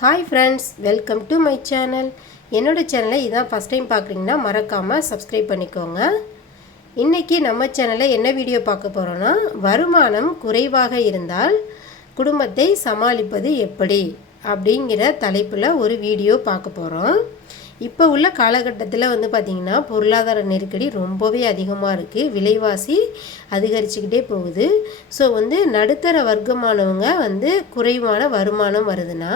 Hi friends, welcome to my channel. என்னோட சேனலை இதான் ஃபஸ்ட் டைம் பார்க்குறீங்கன்னா மறக்காமல் சப்ஸ்கிரைப் பண்ணிக்கோங்க. இன்றைக்கி நம்ம சேனலில் என்ன வீடியோ பார்க்க போகிறோன்னா, வருமானம் குறைவாக இருந்தால் குடும்பத்தை சமாளிப்பது எப்படி அப்படிங்கிற தலைப்பில் ஒரு வீடியோ பார்க்க போகிறோம். இப்போ உள்ள காலகட்டத்தில் பார்த்திங்கன்னா பொருளாதார நெருக்கடி ரொம்பவே அதிகமாக இருக்குது. விலைவாசி அதிகரிச்சுக்கிட்டே போகுது. ஸோ நடுத்தர வர்க்கமானவங்க குறைவான வருமானம் வருதுன்னா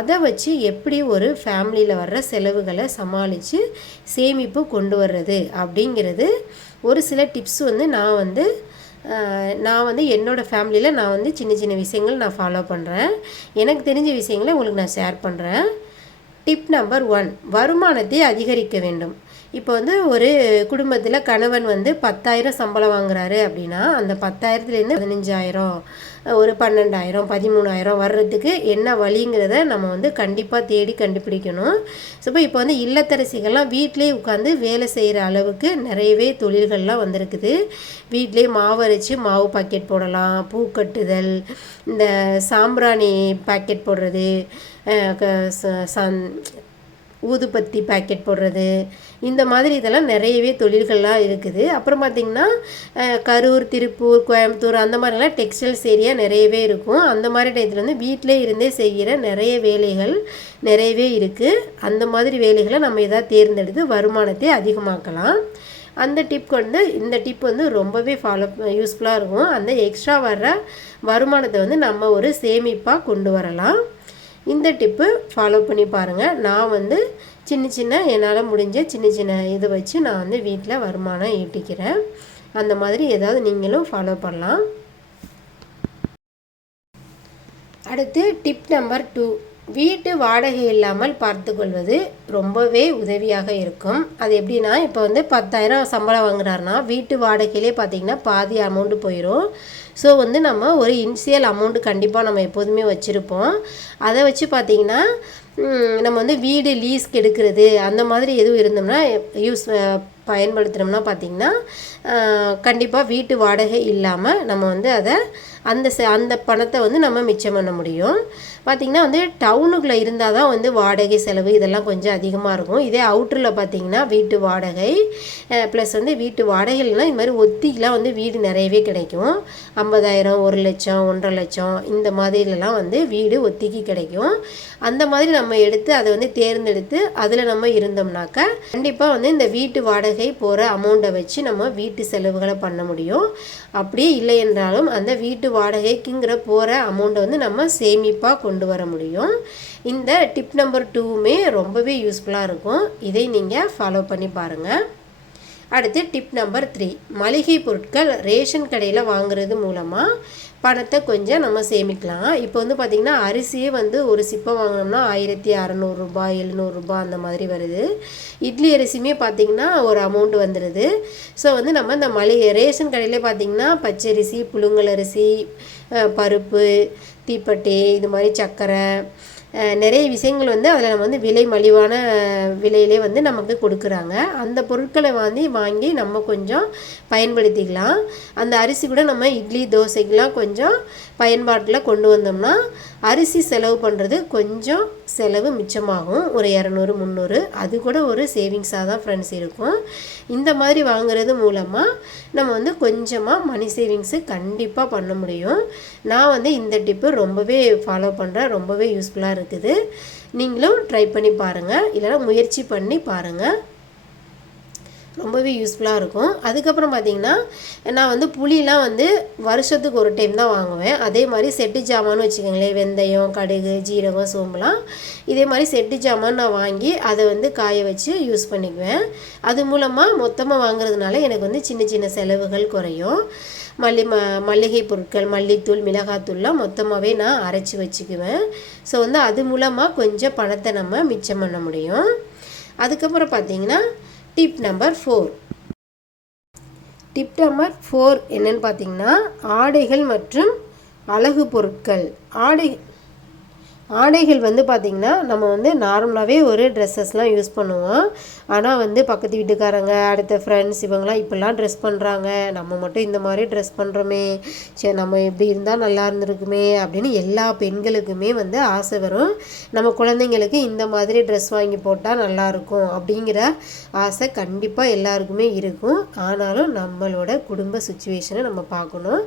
அதை வச்சு எப்படி ஒரு ஃபேமிலியில் வர்ற செலவுகளை சமாளித்து சேமிப்பு கொண்டு வர்றது அப்படிங்கிறது ஒரு சில டிப்ஸ் நான் என்னோடய ஃபேமிலியில் நான் சின்ன சின்ன விஷயங்கள் நான் ஃபாலோ பண்ணுறேன். எனக்கு தெரிஞ்ச விஷயங்களை உங்களுக்கு நான் ஷேர் பண்ணுறேன். டிப் நம்பர் 1, வருமானத்தை அதிகரிக்க வேண்டும். இப்போ ஒரு குடும்பத்தில் கணவன் 10,000 சம்பளம் வாங்குறாரு அப்படின்னா அந்த 10,000லேருந்து 15,000, ஒரு 12,000, 13,000 வர்றதுக்கு என்ன வழிங்கிறத நம்ம கண்டிப்பாக தேடி கண்டுபிடிக்கணும். ஸோ இப்போ இல்லத்தரசிகள்லாம் வீட்டிலே உட்காந்து வேலை செய்கிற அளவுக்கு நிறையவே தொழில்கள்லாம் வந்திருக்குது. வீட்டிலே மாவு அரைச்சி மாவு பாக்கெட் போடலாம், பூ கட்டுதல், இந்த சாம்பிராணி பாக்கெட் போடுறது, ஊதுபத்தி பாக்கெட் போடுறது, இந்த மாதிரி இதெல்லாம் நிறையவே தொழில்கள்லாம் இருக்குது. அப்புறம் பார்த்திங்கன்னா கரூர், திருப்பூர், கோயம்புத்தூர் அந்த மாதிரிலாம் டெக்ஸ்டைல்ஸ் ஏரியா நிறையவே இருக்கும். அந்த மாதிரி டயத்தில் வீட்டிலே இருந்தே செய்கிற நிறைய வேலைகள் நிறையவே இருக்குது. அந்த மாதிரி வேலைகளை நம்ம எதாவது தேர்ந்தெடுத்து வருமானத்தை அதிகமாக்கலாம். அந்த டிப் இந்த டிப் ரொம்பவே யூஸ்ஃபுல்லாக இருக்கும். அந்த எக்ஸ்ட்ரா வர்ற வருமானத்தை நம்ம ஒரு சேமிப்பாக கொண்டு வரலாம். இந்த டிப்பு ஃபாலோ பண்ணி பாருங்கள். நான் சின்ன என்னால் முடிஞ்ச சின்ன இதை வச்சு நான் வீட்டில் வருமானம் ஈட்டிக்கிறேன். அந்த மாதிரி ஏதாவது நீங்களும் ஃபாலோ பண்ணலாம். அடுத்து டிப் நம்பர் 2, வீட்டு வாடகை இல்லாமல் பார்த்து கொள்வது ரொம்பவே உதவியாக இருக்கும். அது எப்படின்னா, இப்போ 10,000 சம்பளம் வாங்குறாருன்னா வீட்டு வாடகையிலே பார்த்திங்கன்னா பாதி அமௌண்ட்டு போயிடும். ஸோ நம்ம ஒரு இனிஷியல் அமௌண்ட்டு கண்டிப்பாக நம்ம எப்போதுமே வச்சுருப்போம். அதை வச்சு பார்த்திங்கன்னா நம்ம வீடு லீஸ்க்கு எடுக்கிறது அந்த மாதிரி எதுவும் இருந்தோம்னா பயன்படுத்தினோம்னா பார்த்திங்கன்னா கண்டிப்பாக வீட்டு வாடகை இல்லாமல் நம்ம அதை அந்த பணத்தை நம்ம மிச்சம் பண்ண முடியும். பார்த்திங்கன்னா டவுனுக்குள்ளே இருந்தால் தான் வாடகை செலவு இதெல்லாம் கொஞ்சம் அதிகமாக இருக்கும். இதே அவுட்டரில் பார்த்திங்கன்னா வீட்டு வாடகை ப்ளஸ் வீட்டு வாடகைலாம் இது மாதிரி ஒத்திக்கெலாம் வீடு நிறையவே கிடைக்கும். 50,000, 1 லட்சம், 1.5 லட்சம் இந்த மாதிரிலலாம் வீடு ஒத்திக்கு கிடைக்கும். அந்த மாதிரி நம்ம எடுத்து அதை தேர்ந்தெடுத்து அதில் நம்ம இருந்தோம்னாக்கா கண்டிப்பாக இந்த வீட்டு வாடகை போகிற அமௌண்ட்டை வச்சு நம்ம வீட்டு செலவுகளை பண்ண முடியும். அப்படியே இல்லை என்றாலும் அந்த வீட்டு வாடகைக்குங்கிற போகிற அமௌண்ட்டை நம்ம சேமிப்பாக கொண்டு வர முடியும். இந்த டிப் நம்பர் 2மே ரொம்பவே யூஸ்ஃபுல்லாக இருக்கும். இதை நீங்கள் ஃபாலோ பண்ணி பாருங்கள். அடுத்து டிப் நம்பர் 3, மளிகை பொருட்கள் ரேஷன் கடையில் வாங்குறது மூலமாக பணத்தை கொஞ்சம் நம்ம சேமிக்கலாம். இப்போ பார்த்திங்கன்னா அரிசியே ஒரு சிப்பை வாங்கினோம்னா 1,600 ரூபாய், 700 ரூபாய் அந்த மாதிரி வருது. இட்லி அரிசியுமே பார்த்திங்கன்னா ஒரு அமௌண்ட் வந்துடுது. ஸோ நம்ம இந்த ரேஷன் கடையில் பார்த்திங்கன்னா பச்சரிசி, புழுங்கல் அரிசி, பருப்பு, தீப்பெட்டி, இது மாதிரி சர்க்கரை, நிறைய விஷயங்கள் அதில் நம்ம விலை மலிவான விலையிலே நமக்கு கொடுக்குறாங்க. அந்த பொருட்களை வாங்கி நம்ம கொஞ்சம் பயன்படுத்திக்கலாம். அந்த அரிசி கூட நம்ம இட்லி, தோசைக்கெலாம் கொஞ்சம் பயன்பாட்டில் கொண்டு வந்தோம்னா அரிசி செலவு பண்ணுறது கொஞ்சம் செலவு மிச்சமாகும். ஒரு 200, 300 அது கூட ஒரு சேவிங்ஸாக தான் ஃப்ரெண்ட்ஸ் இருக்கும். இந்த மாதிரி வாங்குறது மூலமாக நம்ம கொஞ்சமாக மணி சேவிங்ஸு கண்டிப்பாக பண்ண முடியும். நான் இந்த டிப்பு ரொம்பவே ஃபாலோ பண்ணுறேன். ரொம்பவே யூஸ்ஃபுல்லாக இருக்குது. நீங்களும் ட்ரை பண்ணி பாருங்கள், இல்லைனா முயற்சி பண்ணி பாருங்கள். ரொம்பவே யூஸ்ஃபுல்லாக இருக்கும். அதுக்கப்புறம் பார்த்திங்கன்னா நான் புளிலாம் வருஷத்துக்கு ஒரு டைம் தான் வாங்குவேன். அதே மாதிரி செட்டு ஜாமான்னு வச்சுக்கோங்களேன், வெந்தயம், கடுகு, ஜீரகம், சோம்புலாம் இதே மாதிரி செட்டு ஜாமான் நான் வாங்கி அதை காய வச்சு யூஸ் பண்ணிக்குவேன். அது மூலமாக மொத்தமாக வாங்குறதுனால எனக்கு சின்ன செலவுகள் குறையும். மல்லிகை பொருட்கள், மல்லித்தூள், மிளகாத்தூள்லாம் மொத்தமாகவே நான் அரைச்சி வச்சுக்குவேன். ஸோ அது மூலமாக கொஞ்சம் பணத்தை நம்ம மிச்சம் பண்ண முடியும். அதுக்கப்புறம் பார்த்திங்கன்னா டிப் நம்பர் 4 என்னன்னு பார்த்திங்கன்னா ஆடைகள் மற்றும் அழகு பொருட்கள். ஆடைகள் வந்து பார்த்திங்கன்னா நம்ம வந்து நார்மலாகவே ஒரு ட்ரெஸ்ஸஸ்லாம் யூஸ் பண்ணுவோம். ஆனால் வந்து பக்கத்து வீட்டுக்காரங்க, அடுத்த ஃப்ரெண்ட்ஸ் இவங்கலாம் இப்படிலாம் ட்ரெஸ் பண்ணுறாங்க, நம்ம மட்டும் இந்த மாதிரி ட்ரெஸ் பண்ணுறோமே, சரி நம்ம இப்படி இருந்தால் நல்லா இருந்திருக்குமே அப்படின்னு எல்லா பெண்களுக்குமே வந்து ஆசை வரும். நம்ம குழந்தைங்களுக்கு இந்த மாதிரி ட்ரெஸ் வாங்கி போட்டால் நல்லாயிருக்கும் அப்படிங்கிற ஆசை கண்டிப்பாக எல்லாருக்குமே இருக்கும். ஆனாலும் நம்மளோட குடும்ப சுச்சுவேஷனை நம்ம பார்க்கணும்.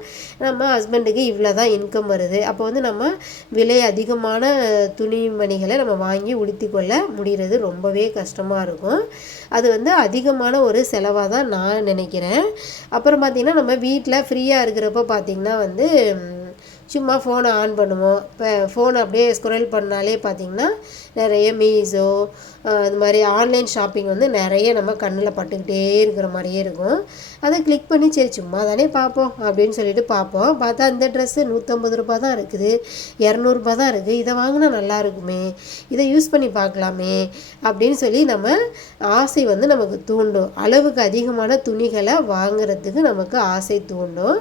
நம்ம ஹஸ்பண்டுக்கு இவ்வளோ தான் இன்கம் வருது, அப்போ வந்து நம்ம விலை அதிகமான துணிமணிகளை நம்ம வாங்கி உடுத்தி கொள்ள முடிகிறது ரொம்பவே கஷ்டமாக இருக்கும். அது வந்து அதிகமான ஒரு செலவாக தான் நான் நினைக்கிறேன். அப்புறம் பார்த்திங்கன்னா நம்ம வீட்டில் ஃப்ரீயாக இருக்கிறப்ப பார்த்திங்கன்னா வந்து சும்மா ஃபோனை ஆன் பண்ணுவோம். இப்போ ஃபோனை அப்படியே ஸ்க்ரோல் பண்ணாலே பார்த்திங்கன்னா நிறைய மீஷோ அது மாதிரி ஆன்லைன் ஷாப்பிங் வந்து நிறைய நம்ம கண்ணில் பட்டுக்கிட்டே இருக்கிற மாதிரியே இருக்கும். அதை கிளிக் பண்ணி சரி சும்மா தானே பார்ப்போம் அப்படின்னு சொல்லிட்டு பார்ப்போம். பார்த்தா இந்த ட்ரெஸ்ஸு 150 ரூபா தான் இருக்குது, 200 தான் இருக்குது, இதை வாங்கினா நல்லா இருக்குமே, இதை யூஸ் பண்ணி பார்க்கலாமே அப்படின்னு சொல்லி நம்ம ஆசை வந்து நமக்கு தூண்டும். அளவுக்கு அதிகமான துணிகளை வாங்குறதுக்கு நமக்கு ஆசை தூண்டும்.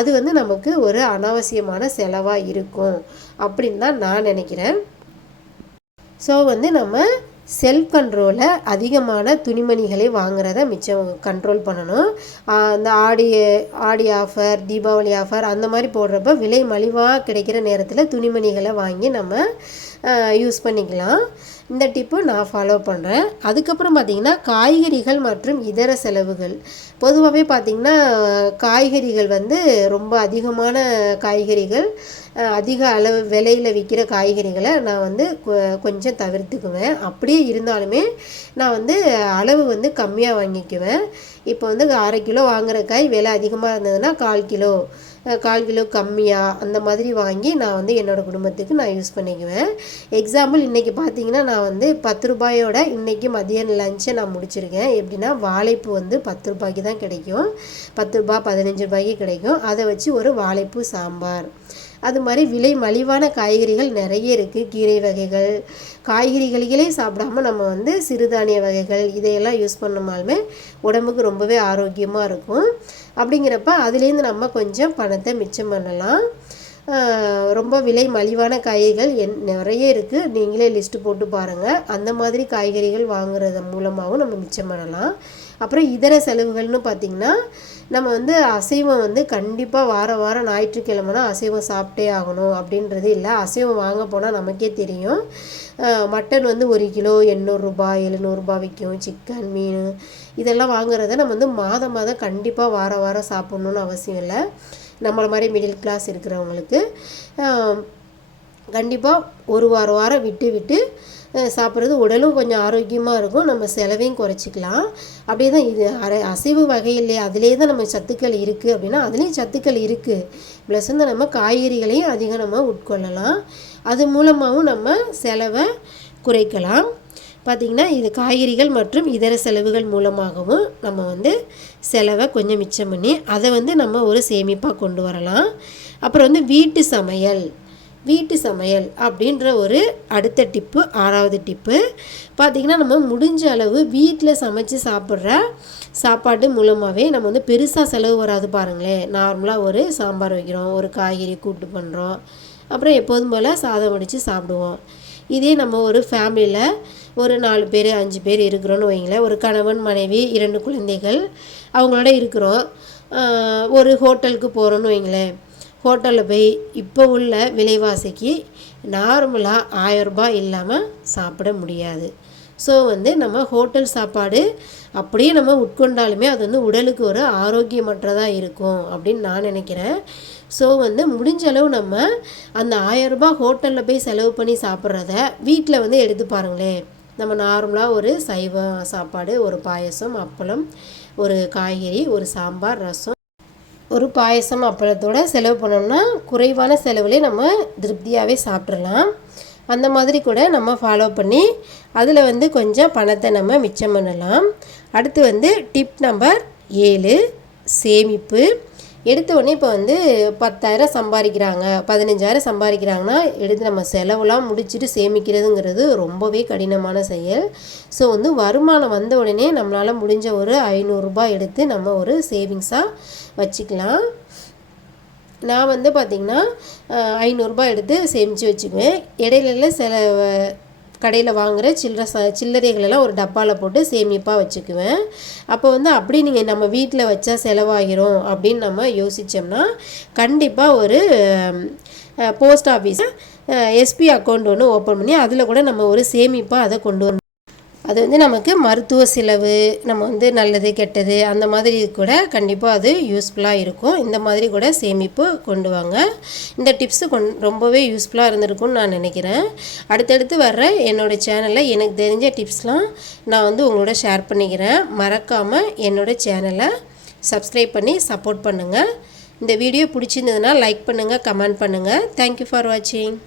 அது வந்து நமக்கு ஒரு அனாவசியமான செலவாக இருக்கும் அப்படின்னு தான் நான் நினைக்கிறேன். ஸோ வந்து நம்ம செல்ஃப் கண்ட்ரோலை அதிகமான துணிமணிகளை வாங்குறத மிச்சம் கண்ட்ரோல் பண்ணணும். அந்த ஆடி ஆஃபர், தீபாவளி ஆஃபர் அந்த மாதிரி போடுறப்ப விலை மலிவாக கிடைக்கிற நேரத்தில் துணிமணிகளை வாங்கி நம்ம யூஸ் பண்ணிக்கலாம். இந்த டிப்பு நான் ஃபாலோ பண்ணுறேன். அதுக்கப்புறம் பார்த்திங்கன்னா காய்கறிகள் மற்றும் இதர செலவுகள். பொதுவாகவே பார்த்திங்கன்னா காய்கறிகள் வந்து ரொம்ப அதிகமான காய்கறிகள், அதிக அளவு விலையில் விற்கிற காய்கறிகளை நான் வந்து கொஞ்சம் தவிர்த்துக்குவேன். அப்படியே இருந்தாலுமே நான் வந்து அளவு வந்து கம்மியாக வாங்கிக்குவேன். இப்போ வந்து 1/2 கிலோ வாங்குகிற காய் விலை அதிகமாக இருந்ததுன்னா 1/4 கிலோ கம்மியாக அந்த மாதிரி வாங்கி நான் வந்து என்னோடய குடும்பத்துக்கு நான் யூஸ் பண்ணிக்குவேன். எக்ஸாம்பிள் இன்றைக்கி பார்த்தீங்கன்னா நான் வந்து 10 ரூபாயோட இன்றைக்கி மதியம் லஞ்சை நான் முடிச்சிருக்கேன். எப்படின்னா வாழைப்பூ வந்து 10 ரூபாய்க்கு தான் கிடைக்கும், 10 ரூபா 15 ரூபாய்க்கு கிடைக்கும். அதை வச்சு ஒரு வாழைப்பூ சாம்பார். அது மாதிரி விலை மலிவான காய்கறிகள் நிறைய இருக்குது. கீரை வகைகள், காய்கறிகளே சாப்பிடாமல் நம்ம வந்து சிறுதானிய வகைகள் இதையெல்லாம் யூஸ் பண்ணோமாலுமே உடம்புக்கு ரொம்பவே ஆரோக்கியமாக இருக்கும். அப்படிங்கிறப்ப அதுலேருந்து நம்ம கொஞ்சம் பணத்தை மிச்சம் பண்ணலாம். ரொம்ப விலை மலிவான காய்கறிகள் நிறைய இருக்குது, நீங்களே லிஸ்ட்டு போட்டு பாருங்கள். அந்த மாதிரி காய்கறிகள் வாங்குறது மூலமாகவும் நம்ம மிச்சம் பண்ணலாம். அப்புறம் இதர செலவுகள்னு பார்த்திங்கன்னா நம்ம வந்து அசைவம் வந்து கண்டிப்பாக வாரம் ஞாயிற்றுக்கிழமைனா அசைவம் சாப்பிட்டே ஆகணும் அப்படின்றது இல்லை. அசைவம் வாங்க போனால் நமக்கே தெரியும். மட்டன் வந்து 1 கிலோ 800 ரூபா 700 ரூபா விற்கும். சிக்கன், மீன் இதெல்லாம் வாங்குறத நம்ம வந்து மாதம் கண்டிப்பாக வாரம் சாப்பிட்ணுன்னு அவசியம் இல்லை. நம்மளை மாதிரி மிடில் கிளாஸ் இருக்கிறவங்களுக்கு கண்டிப்பாக ஒரு வாரம் விட்டு சாப்பிட்றது உடலும் கொஞ்சம் ஆரோக்கியமாக இருக்கும், நம்ம செலவையும் குறைச்சிக்கலாம். அப்படியே தான் இது அசைவு வகையிலே அதிலே தான் நம்ம சத்துக்கள் இருக்குது அப்படின்னா அதுலேயும் சத்துக்கள் இருக்குது. ப்ளஸ் வந்து நம்ம காய்கறிகளையும் அதிகம் நம்ம உட்கொள்ளலாம். அது மூலமாகவும் நம்ம செலவை குறைக்கலாம். பார்த்திங்கன்னா இது காய்கறிகள் மற்றும் இதர செலவுகள் மூலமாகவும் நம்ம வந்து செலவை கொஞ்சம் மிச்சம் பண்ணி அதை வந்து நம்ம ஒரு சேமிப்பாக கொண்டு வரலாம். அப்புறம் வந்து வீட்டு சமையல் அப்படின்ற ஒரு அடுத்த டிப்பு, 6வது டிப்பு பார்த்திங்கன்னா நம்ம முடிஞ்ச அளவு வீட்டில் சமைச்சு சாப்பிட்ற சாப்பாடு மூலமாகவே நம்ம வந்து பெருசாக செலவு வராது. பாருங்களேன், நார்மலாக ஒரு சாம்பார் வைக்கிறோம், ஒரு காய்கறி கூட்டு பண்ணுறோம், அப்புறம் எப்போதும் போல் சாதம் வடித்து சாப்பிடுவோம். இதே நம்ம ஒரு ஃபேமிலியில் ஒரு 4 பேர் 5 பேர் இருக்கிறோன்னு வைங்களேன், ஒரு கணவன் மனைவி 2 குழந்தைகள் அவங்களோட இருக்கிறோம். ஒரு ஹோட்டலுக்கு போகிறோன்னு வைங்களேன், ஹோட்டலில் போய் இப்போ உள்ள விலைவாசிக்கு நார்மலாக 1000 ரூபாய் இல்லாமல் சாப்பிட முடியாது. ஸோ வந்து நம்ம ஹோட்டல் சாப்பாடு அப்படியே நம்ம உட்கொண்டாலுமே அது வந்து உடலுக்கு ஒரு ஆரோக்கியமற்றதாக இருக்கும் அப்படின்னு நான் நினைக்கிறேன். ஸோ வந்து முடிஞ்ச அளவு நம்ம அந்த 1000 ரூபாய் ஹோட்டலில் போய் செலவு பண்ணி சாப்பிட்றத வீட்டில் வந்து எடுத்து பாருங்களேன். நம்ம நார்மலாக ஒரு சைவ சாப்பாடு, ஒரு பாயசம், அப்பளம், ஒரு காய்கறி, ஒரு சாம்பார், ரசம், ஒரு பாயசம், அப்பளத்தோடு செலவு பண்ணோம்னா குறைவான செலவுலேயே நம்ம திருப்தியாகவே சாப்பிட்றலாம். அந்த மாதிரி கூட நம்ம ஃபாலோ பண்ணி அதில் வந்து கொஞ்சம் பணத்தை நம்ம மிச்சம் பண்ணலாம். அடுத்து வந்து டிப் நம்பர் 7 சேமிப்பு. எடுத்த உடனே இப்போ வந்து 10,000 சம்பாதிக்கிறாங்க, 15,000 சம்பாதிக்கிறாங்கன்னா எடுத்து நம்ம செலவுலாம் முடிச்சுட்டு சேமிக்கிறதுங்கிறது ரொம்பவே கடினமான செயல். ஸோ வந்து வருமானம் வந்த உடனே நம்மளால் முடிஞ்ச ஒரு 500 ரூபாய் எடுத்து நம்ம ஒரு சேவிங்ஸாக வச்சுக்கலாம். நான் வந்து பார்த்திங்கன்னா 500 எடுத்து சேமித்து வச்சுக்குவேன். இடையில சில கடையில் வாங்குகிற சில்லறைகளெல்லாம் ஒரு டப்பாவில் போட்டு சேமிப்பாக வச்சுக்குவேன். அப்போ வந்து அப்படி நீங்கள் நம்ம வீட்டில் வச்சா செலவாகிரும் அப்படின்னு நம்ம யோசித்தோம்னா கண்டிப்பாக ஒரு போஸ்ட் ஆஃபீஸ் எஸ்பி அக்கௌண்ட் ஒன்று ஓப்பன் பண்ணி அதில் கூட நம்ம ஒரு சேமிப்பாக அதை கொண்டு வரணும். அது வந்து நமக்கு மருத்துவ செலவு, நம்ம வந்து நல்லது கெட்டது அந்த மாதிரி கூட கண்டிப்பாக அது யூஸ்ஃபுல்லாக இருக்கும். இந்த மாதிரி கூட சேமிப்பு கொண்டு வாங்க. இந்த டிப்ஸு ரொம்பவே யூஸ்ஃபுல்லாக இருந்திருக்கும்னு நான் நினைக்கிறேன். அடுத்தடுத்து வர்ற என்னோடய சேனலில் எனக்கு தெரிஞ்ச டிப்ஸ்லாம் நான் வந்து உங்களோட ஷேர் பண்ணிக்கிறேன். மறக்காமல் என்னோடய சேனலை சப்ஸ்கிரைப் பண்ணி சப்போர்ட் பண்ணுங்கள். இந்த வீடியோ பிடிச்சிருந்ததுன்னா லைக் பண்ணுங்கள், கமெண்ட் பண்ணுங்கள். தேங்க்யூ ஃபார் வாட்சிங்.